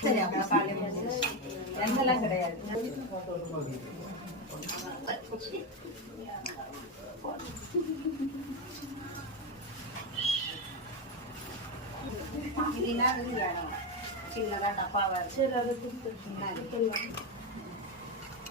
சரி அப்புறம் காலையில முடிஞ்சிருச்சு. கிடையாது சின்னதா டப்பாவா சரி அதை கொடுத்து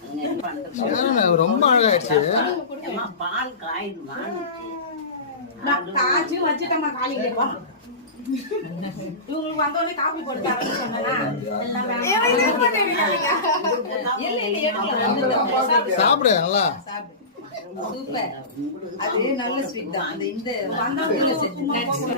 அங்க என்ன பண்றது? ஏன்னா ரொம்ப அழகாயிடுச்சு பால் காயுது வாங்கிச்சு காய்ச்சி வச்சுட்டோம்மா காலையில போ. இவங்களுக்கு வந்தோடனே காபி போட்டு? எல்லாம். சாப்பிடு நல்லா. சூப்பர். அது நல்ல ஸ்வீட் தான். அந்த இந்த செஞ்சு.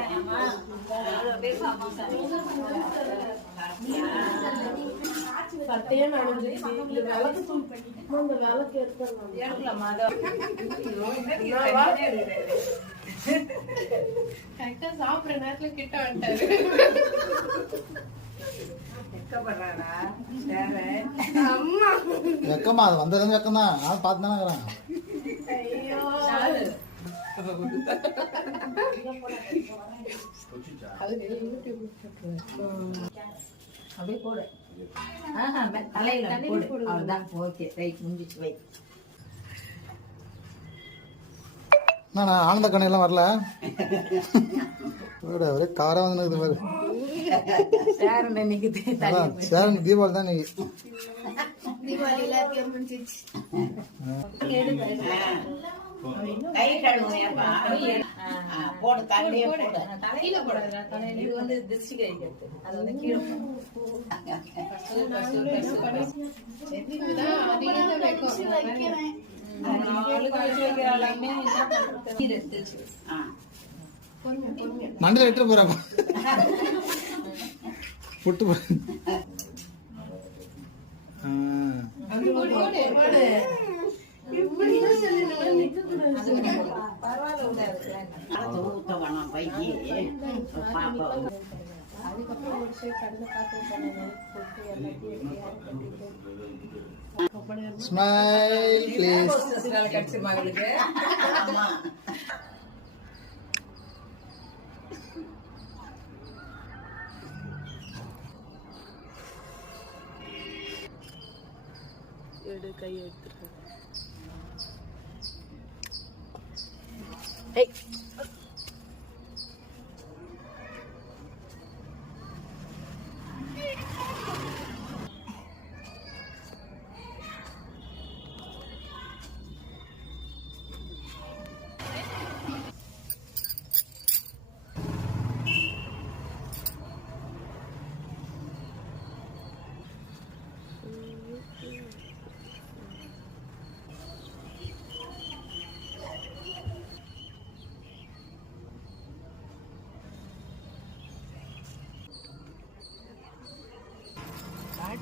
கரெக்டா சாப்பிடுற நேரத்துல கிட்ட வந்துட்டாரு. வெக்கமா அது வந்ததுலேருந்து வெக்கம் தான் நான் பார்த்து தானே இருக்கிறேன். அப்படியே போடு. தலையில போடு. அவ்வளவுதான் ஓகே ரைட் முடிஞ்சிச்சு வை. என்னண்ணா ஆனந்த கண்ணையெல்லாம் வரல? ஒரே காரம் வந்து பாரு. சேரன் இன்னைக்கு சேரன் தீபாவளி தான் இன்னைக்கு. கை போடு போடு. தலையில. இது வந்து திருஷ்டி அது வந்து கீழே. மண்டியில் எடுத்துட்டு போறாப்பா. புட்டு அதுக்கப்புறம் ஒரு ஷேப் கடலை பார்த்து பண்ணணும். போட்டு எல்லாத்தையும் கட்டிட்டு. ஸ்மைல் ப்ளீஸ் கட்சி மகளுக்கு எடு கை எடுத்துருக்கேன்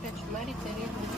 Margarida Maritere